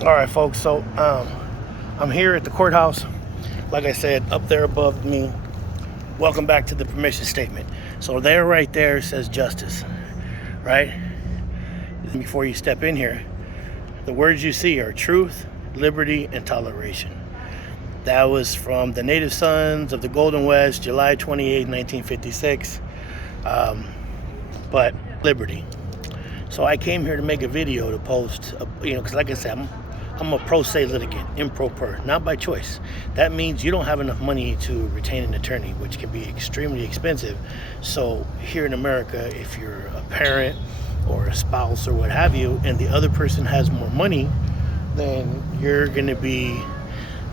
All right, folks. So I'm here at the courthouse. Like I said, up there above me. Welcome back to the permission statement. So there, right there, says justice, right? Before you step in here, the words you see are truth, liberty, and toleration. That was from the Native Sons of the Golden West, July 28, 1956. But liberty. So I came here to make a video to post, because like I said, I'm a pro se litigant, improper, not by choice. That means you don't have enough money to retain an attorney, which can be extremely expensive. So here in America, if you're a parent or a spouse or what have you, and the other person has more money, then you're going to be,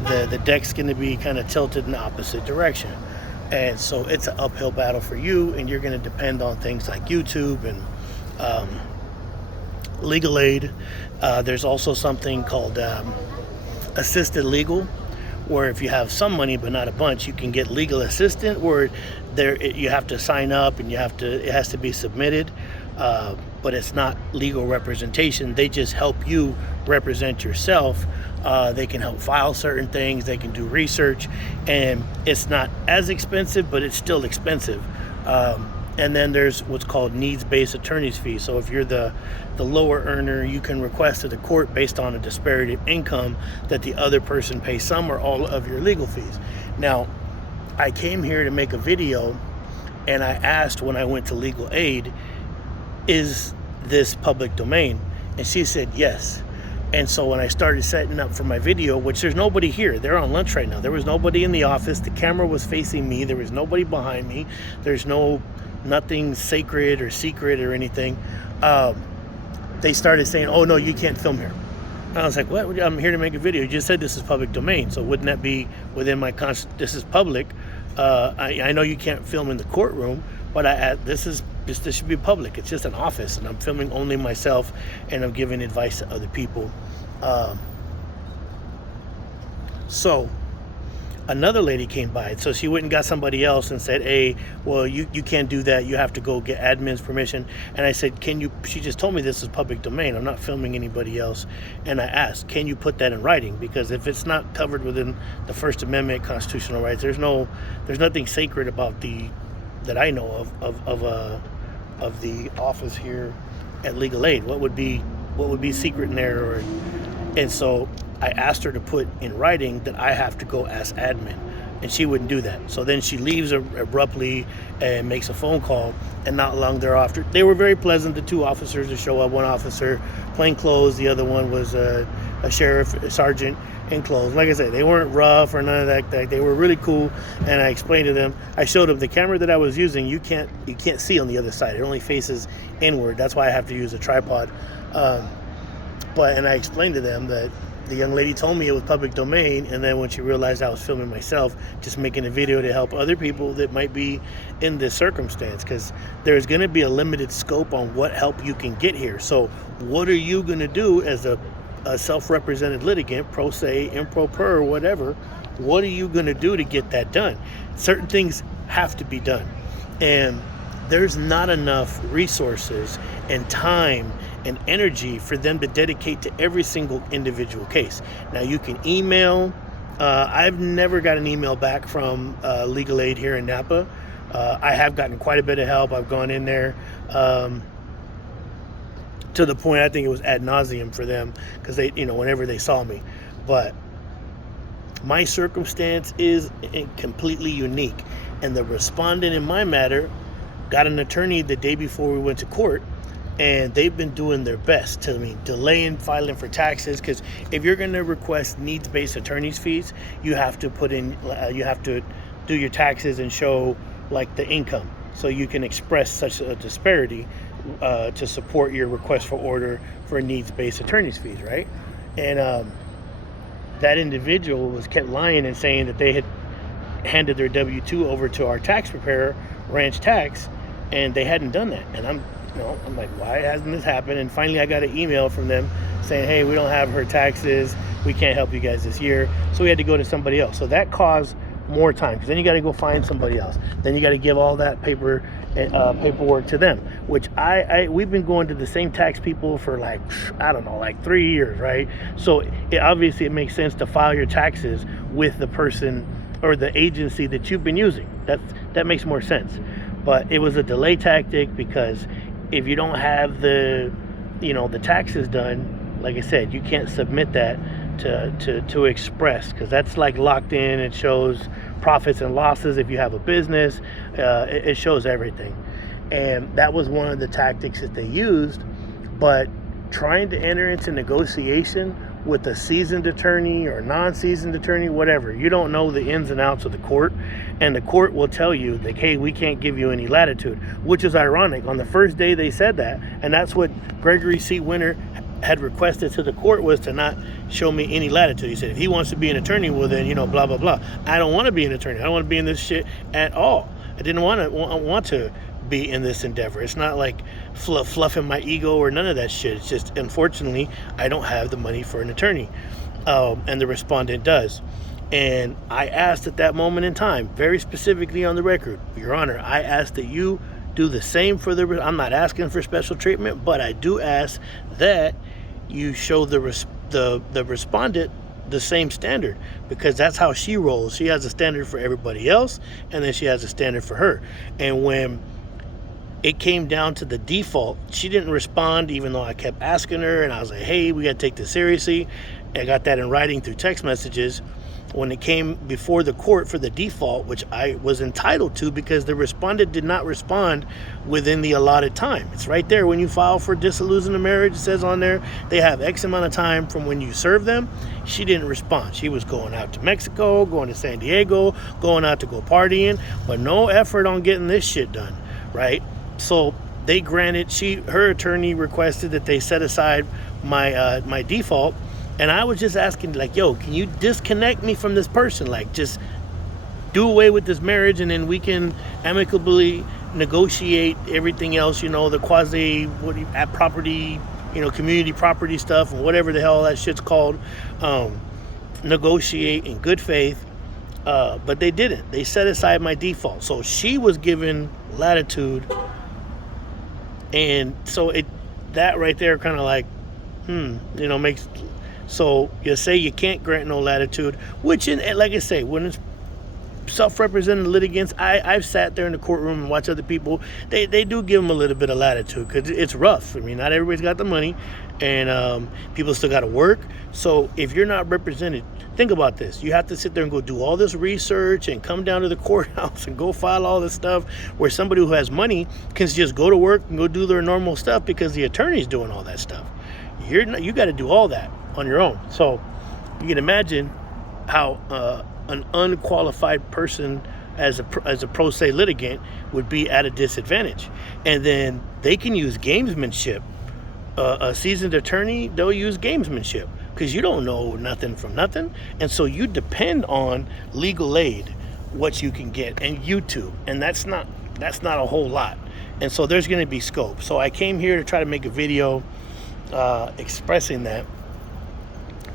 the deck's going to be kind of tilted in the opposite direction. And so it's an uphill battle for you, and you're going to depend on things like YouTube and legal aid. There's also something called assisted legal, where if you have some money but not a bunch, you can get legal assistance, where you have to sign up and it has to be submitted, but it's not legal representation. They just help you represent yourself. They can help file certain things, they can do research, and it's not as expensive, but it's still expensive. And then there's what's called needs-based attorney's fees. So if you're the lower earner, you can request to the court based on a disparity of income that the other person pays some or all of your legal fees. Now, I came here to make a video, and I asked when I went to legal aid, is this public domain? And she said yes. And so when I started setting up for my video, which there's nobody here, they're on lunch right now. There was nobody in the office. The camera was facing me. There was nobody behind me. There's nothing sacred or secret or anything. They started saying, oh no, you can't film here. And I was like, what? I'm here to make a video. You just said this is public domain, so wouldn't that be within my this is public. I know you can't film in the courtroom, but this should be public. It's just an office, and I'm filming only myself, and I'm giving advice to other people. So another lady came by, so she went and got somebody else and said, hey, well, you can't do that, you have to go get admin's permission. And I said, she just told me this is public domain, I'm not filming anybody else. And I asked, can you put that in writing? Because if it's not covered within the First Amendment constitutional rights, there's nothing sacred about that I know of the office here at Legal Aid. What would be secret in there? And so I asked her to put in writing that I have to go ask admin, and she wouldn't do that. So then she leaves abruptly and makes a phone call, and not long thereafter, they were very pleasant, the two officers to show up. One officer plain clothes, the other one was a sheriff, a sergeant in clothes. Like I said, they weren't rough or none of that. They were really cool, and I explained to them, I showed them the camera that I was using, you can't see on the other side. It only faces inward. That's why I have to use a tripod. And I explained to them that the young lady told me it was public domain, and then when she realized I was filming myself, just making a video to help other people that might be in this circumstance, because there's going to be a limited scope on what help you can get here. So what are you going to do as a self-represented litigant, pro se, improper, whatever? What are you going to do to get that done? Certain things have to be done, and there's not enough resources and time and energy for them to dedicate to every single individual case. Now, you can email. I've never got an email back from Legal Aid here in Napa. I have gotten quite a bit of help. I've gone in there to the point I think it was ad nauseum for them, because they, whenever they saw me. But my circumstance is completely unique, and the respondent in my matter got an attorney the day before we went to court, and they've been doing their best to delaying filing for taxes, because if you're going to request needs-based attorney's fees, you have to you have to do your taxes and show like the income, so you can express such a disparity to support your request for order for needs-based attorney's fees, right? And that individual kept lying and saying that they had handed their W-2 over to our tax preparer, Ranch Tax, and they hadn't done that. And I'm like, why hasn't this happened? And finally I got an email from them saying, hey, we don't have her taxes, we can't help you guys this year. So we had to go to somebody else. So that caused more time, because then you got to go find somebody else. Then you got to give all that paper paperwork to them, which we've been going to the same tax people for like, I don't know, like 3 years, right? So obviously it makes sense to file your taxes with the person or the agency that you've been using. That makes more sense. But it was a delay tactic, because if you don't have the taxes done, like I said, you can't submit that to Express, because that's like locked in. It shows profits and losses if you have a business. It shows everything, and that was one of the tactics that they used. But trying to enter into negotiation with a seasoned attorney or non-seasoned attorney, whatever, you don't know the ins and outs of the court, and the court will tell you that, hey, we can't give you any latitude, which is ironic. On the first day they said that, and that's what Gregory C. Winter had requested to the court, was to not show me any latitude. He said if he wants to be an attorney, well then, blah blah blah. I don't want to be an attorney. I don't want to be in this shit at all. I didn't want to be in this endeavor. It's not like fluffing my ego or none of that shit. It's just, unfortunately, I don't have the money for an attorney, and the respondent does. And I asked at that moment in time, very specifically on the record, Your Honor, I asked that you do the same for I'm not asking for special treatment, but I do ask that you show the respondent the same standard, because that's how she rolls. She has a standard for everybody else, and then she has a standard for her. And when it came down to the default, she didn't respond, even though I kept asking her, and I was like, hey, we got to take this seriously. And I got that in writing through text messages. When it came before the court for the default, which I was entitled to because the respondent did not respond within the allotted time. It's right there. When you file for dissolution of marriage, it says on there they have X amount of time from when you serve them. She didn't respond. She was going out to Mexico, going to San Diego, going out to go partying, but no effort on getting this shit done, right? So they granted, her attorney requested that they set aside my default. And I was just asking, like, yo, can you disconnect me from this person? Like, just do away with this marriage, and then we can amicably negotiate everything else, the quasi property, community property stuff, and whatever the hell that shit's called. Negotiate in good faith. But they didn't. They set aside my default. So she was given latitude. And so that right there kind of like, makes... So you say you can't grant no latitude, which, like I say, when it's self-represented litigants, I've sat there in the courtroom and watched other people. They do give them a little bit of latitude, because it's rough. I mean, not everybody's got the money, and people still got to work. So if you're not represented, think about this. You have to sit there and go do all this research and come down to the courthouse and go file all this stuff, where somebody who has money can just go to work and go do their normal stuff because the attorney's doing all that stuff. You got to do all that on your own. So you can imagine how an unqualified person as a pro se litigant would be at a disadvantage. And then they can use gamesmanship. A seasoned attorney, they'll use gamesmanship, because you don't know nothing from nothing, and so you depend on legal aid, what you can get, and YouTube, and that's not a whole lot. And so there's going to be scope. So I came here to try to make a video expressing that.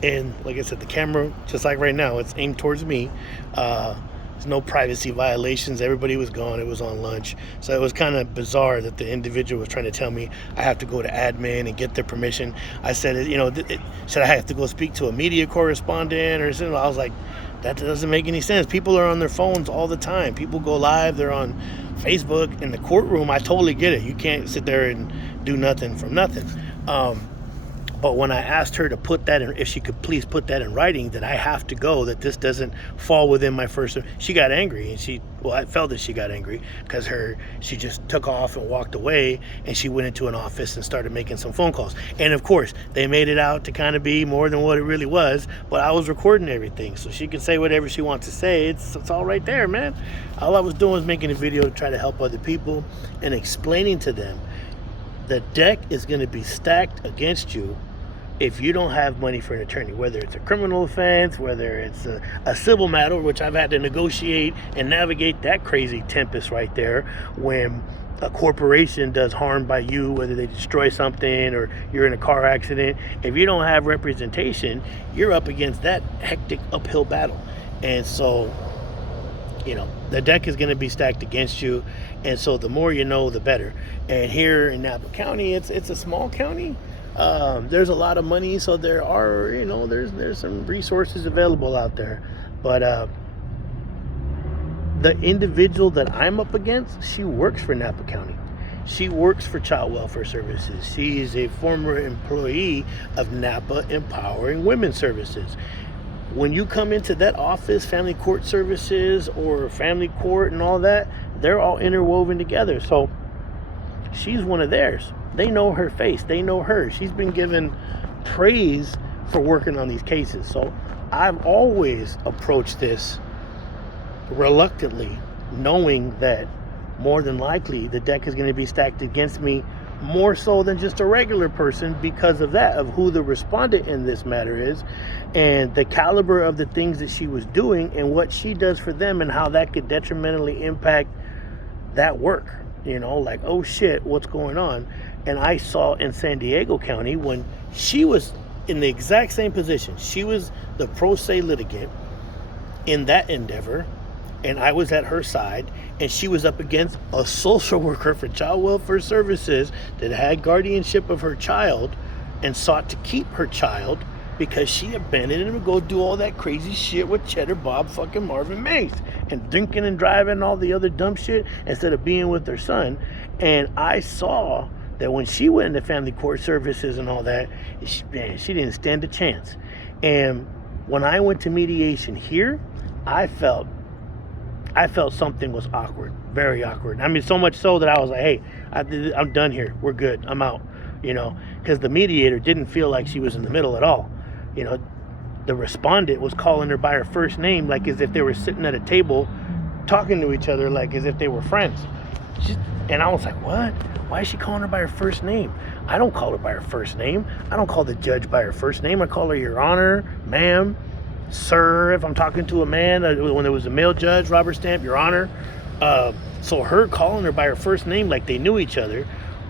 And like I said, the camera, just like right now, it's aimed towards me. There's no privacy violations. Everybody was gone. It was on lunch. So it was kind of bizarre that the individual was trying to tell me I have to go to admin and get their permission. I said, should I have to go speak to a media correspondent or something? I was like, that doesn't make any sense. People are on their phones all the time. People go live. They're on Facebook. In the courtroom, I totally get it. You can't sit there and do nothing from nothing. But when I asked her to put that in, if she could please put that in writing, that I have to go, that this doesn't fall within my first, she got angry. And I felt that she got angry because she just took off and walked away, and she went into an office and started making some phone calls. And of course, they made it out to kind of be more than what it really was, but I was recording everything, so she could say whatever she wants to say. It's all right there, man. All I was doing was making a video to try to help other people and explaining to them the deck is going to be stacked against you if you don't have money for an attorney, whether it's a criminal offense, whether it's a civil matter, which I've had to negotiate and navigate that crazy tempest right there, when a corporation does harm by you, whether they destroy something or you're in a car accident. If you don't have representation, you're up against that hectic uphill battle. And so the deck is going to be stacked against you, and so the more you know, the better. And here in Napa County, it's a small county. There's a lot of money, so there are, there's some resources available out there. But the individual that I'm up against, she works for Napa County. She works for Child Welfare Services. She's a former employee of Napa Empowering Women Services. When you come into that office, Family Court Services or Family Court and all that, they're all interwoven together. So she's one of theirs. They know her face. They know her. She's been given praise for working on these cases. So I've always approached this reluctantly, knowing that more than likely the deck is going to be stacked against me, more so than just a regular person, because of that, of who the respondent in this matter is, and the caliber of the things that she was doing and what she does for them, and how that could detrimentally impact that work. Like, oh shit, what's going on? And I saw in San Diego County, when she was in the exact same position, she was the pro se litigant in that endeavor, and I was at her side, and she was up against a social worker for Child Welfare Services that had guardianship of her child and sought to keep her child because she abandoned him to go do all that crazy shit with Cheddar Bob fucking Marvin Mace and drinking and driving and all the other dumb shit instead of being with her son. And I saw that when she went into Family Court Services and all that, she didn't stand a chance. And when I went to mediation here, I felt something was awkward, very awkward. I mean, so much so that I was like, hey, I'm done here. We're good. I'm out, because the mediator didn't feel like she was in the middle at all. The respondent was calling her by her first name, like as if they were sitting at a table talking to each other, like as if they were friends. And I was like, what? Why is she calling her by her first name? I don't call her by her first name. I don't call the judge by her first name. I call her Your Honor, ma'am, sir, if I'm talking to a man. When there was a male judge, Robert Stamp, Your Honor. So her calling her by her first name like they knew each other,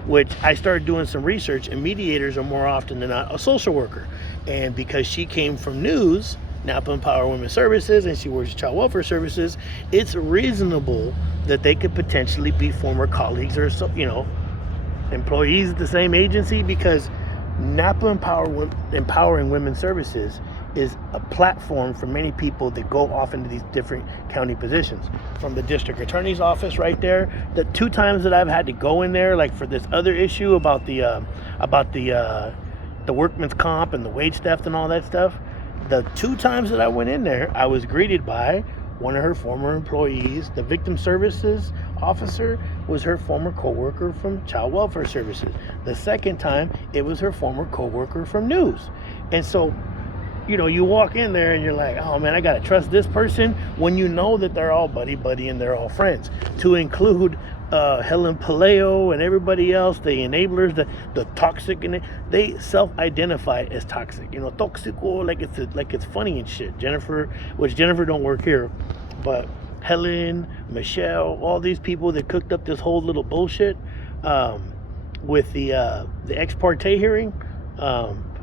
which I started doing some research, and mediators are more often than not a social worker. And because she came from news, Napa Empower Women's Services, and she works at Child Welfare Services, it's reasonable that they could potentially be former colleagues or, employees at the same agency, because Napa Empowering Women's Services is a platform for many people that go off into these different county positions. From the district attorney's office right there, the 2 times that I've had to go in there, like for this other issue about the workman's comp and the wage theft and all that stuff, the 2 times that I went in there, I was greeted by one of her former employees. The victim services officer was her former co-worker from Child Welfare Services. The second time, it was her former co-worker from news. And so, you walk in there and you're like, oh man, I gotta trust this person, when you know that they're all buddy and they're all friends. To include Helen Paleo and everybody else, the enablers, the toxic, and they self-identify as toxic. Toxico, like it's funny and shit. Jennifer don't work here, but Helen, Michelle, all these people that cooked up this whole little bullshit with the ex parte hearing.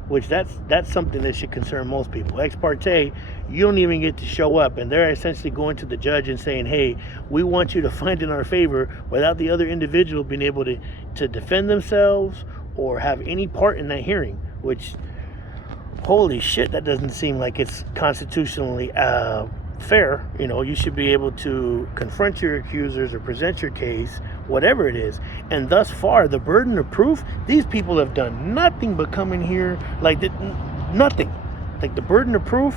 Which that's something that should concern most people. Ex parte, you don't even get to show up, and they're essentially going to the judge and saying, hey, we want you to find in our favor, without the other individual being able to defend themselves or have any part in that hearing. Which, holy shit, that doesn't seem like it's constitutionally fair. You should be able to confront your accusers or present your case, whatever it is. And thus far, the burden of proof, these people have done nothing but come in here nothing. Like the burden of proof,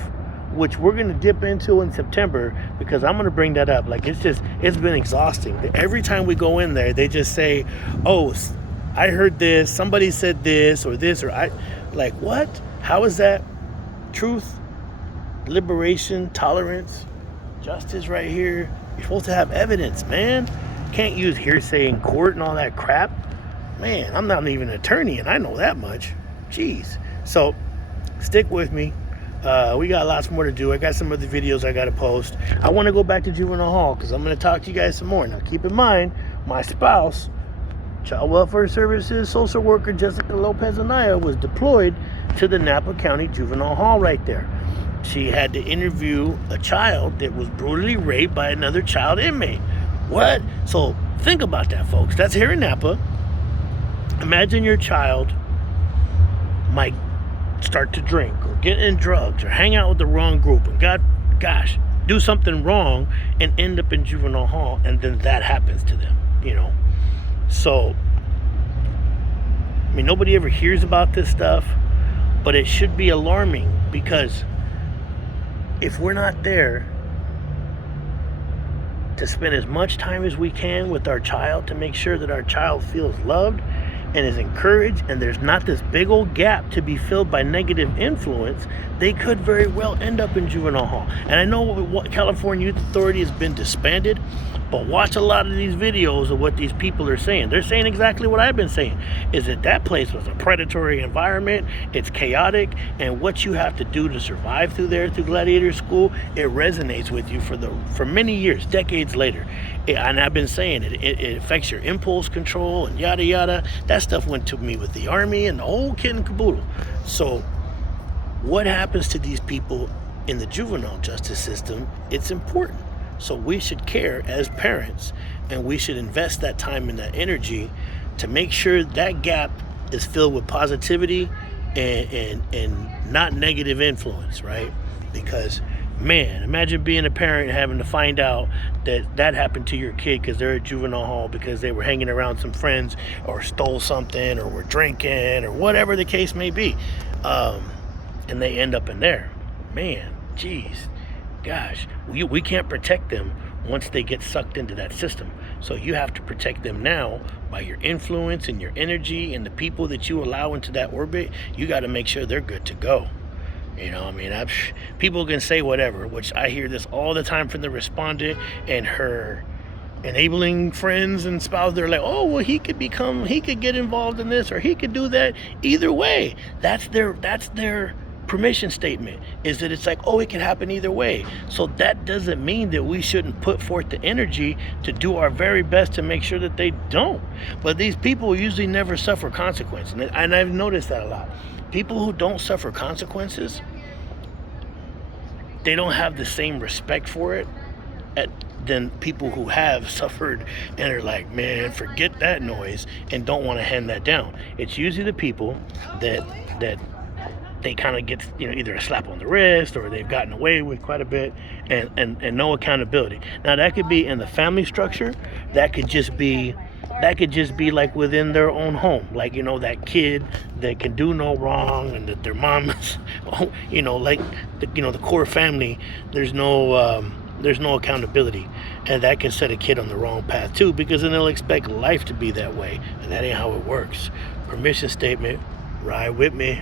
which we're going to dip into in September, because I'm going to bring that up. Like it's been exhausting. Every time we go in there, they just say, oh, I heard this, somebody said this, or like, what? How is that truth, liberation, tolerance, justice right here? You're supposed to have evidence, man. Can't use hearsay in court and all that crap. Man, I'm not even an attorney, and I know that much. Jeez. So stick with me. We got lots more to do. I got some other videos I got to post. I want to go back to juvenile hall because I'm going to talk to you guys some more. Now, keep in mind, my spouse, Child Welfare Services social worker Jessica Lopez Anaya, was deployed to the Napa County Juvenile Hall right there. she had to interview a child that was brutally raped by another child inmate. What? So think about that, folks. That's here in Napa. Imagine your child might start to drink or get in drugs or hang out with the wrong group and gosh, do something wrong and end up in juvenile hall, and then that happens to them, So, I mean, nobody ever hears about this stuff, but it should be alarming, because if we're not there to spend as much time as we can with our child to make sure that our child feels loved and is encouraged, and there's not this big old gap to be filled by negative influence, they could very well end up in juvenile hall. And I know what California Youth Authority has been disbanded, but watch a lot of these videos of what these people are saying. They're saying exactly what I've been saying, is that place was a predatory environment, it's chaotic, and what you have to do to survive through Gladiator School, it resonates with you for many years, decades later. And I've been saying it affects your impulse control and yada yada. That stuff went to me with the Army and the whole kit and caboodle. So what happens to these people in the juvenile justice system? It's important. So we should care as parents, and we should invest that time and that energy to make sure that gap is filled with positivity and not negative influence, right? Because, man, imagine being a parent and having to find out that happened to your kid because they're at juvenile hall because they were hanging around some friends or stole something or were drinking or whatever the case may be. And they end up in there. Man, geez. Gosh, we can't protect them once they get sucked into that system. So you have to protect them now by your influence and your energy and the people that you allow into that orbit. You got to make sure they're good to go. People can say whatever, which I hear this all the time from the respondent and her enabling friends and spouse. They're like, oh, well, he could get involved in this or he could do that. Either way, that's their permission statement, is that it's like, oh, it can happen either way. So that doesn't mean that we shouldn't put forth the energy to do our very best to make sure that they don't. But these people usually never suffer consequences, and I've noticed that a lot. People who don't suffer consequences, they don't have the same respect for it than people who have suffered and are like, man, forget that noise, and don't want to hand that down. It's usually the people that they kind of get, either a slap on the wrist or they've gotten away with quite a bit and no accountability. Now that could be in the family structure. That could just be like within their own home. Like, that kid that can do no wrong and that their mom is, like the core family, there's no accountability. And that can set a kid on the wrong path too, because then they'll expect life to be that way. And that ain't how it works. Permission statement, ride with me.